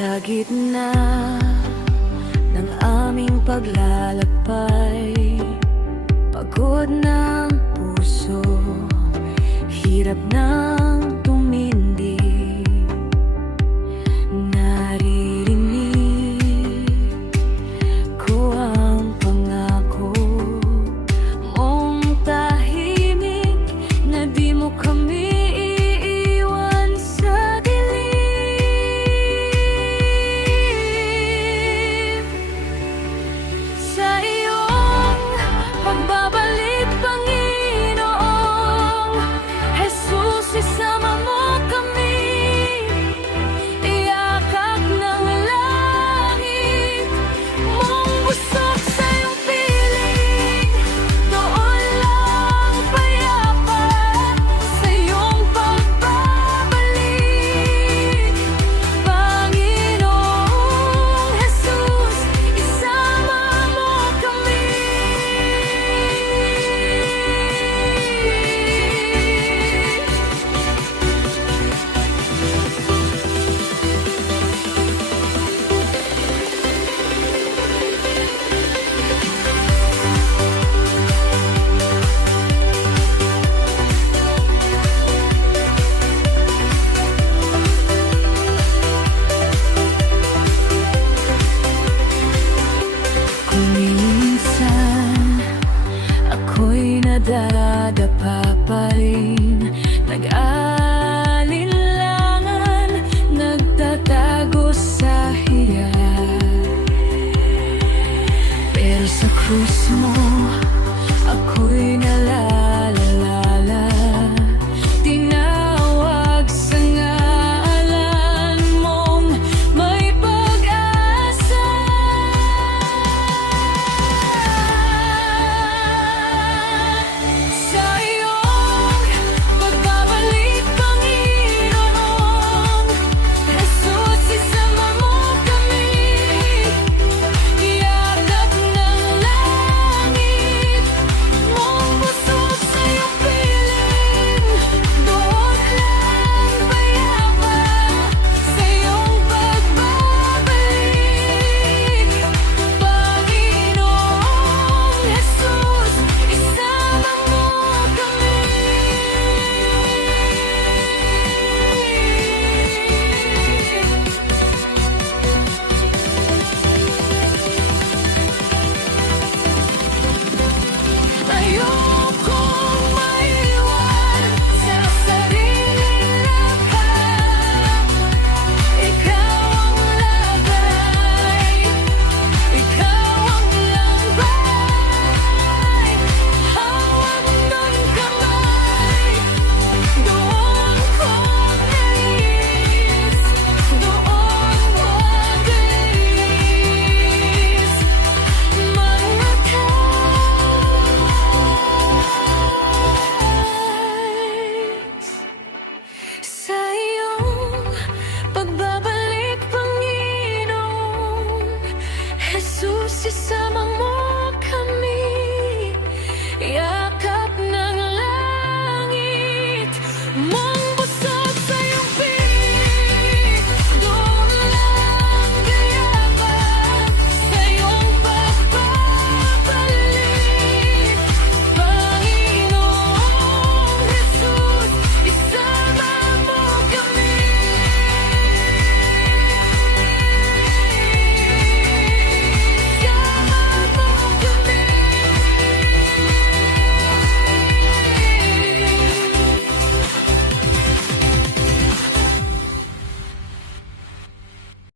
Sa gitna ng aming paglalakbay, pagod ng puso, hirap ng tumindi. Naririnig ko ang pangako mong tahimik na di mo kami iiwan sa dilim. Sa iyong pagbabalik, Panginoong Jesus, isama mo kami. Iyakap ng langit mong busog sa iyong piling. Doon lang payapa sa iyong pagbabalik. Panginoong Jesus, isama mo kami. Kung minsan ako'y nadadapa pa rin, nag-aalinlangan, nagtatago sa hiya, pero sa krus mo ako'y nalalala. Tinawag sa ngalan mong may pag-asa. Sa iyong pagbabalik, Panginoon Jesus, isama mo kami. Iyakap ng langit mong busog sa iyong piling. Doon lang payapa sa iyong pagbabalik. Panginoong Jesus, isama mo kami. Ayokong maiwan sa sariling lakas. Ikaw ang labay, ikaw ang lambay. Hawak ng kamay, doon ko nais, doon mabilis malatay. Sa iyong pagbabalik, Panginoon Jesus, isama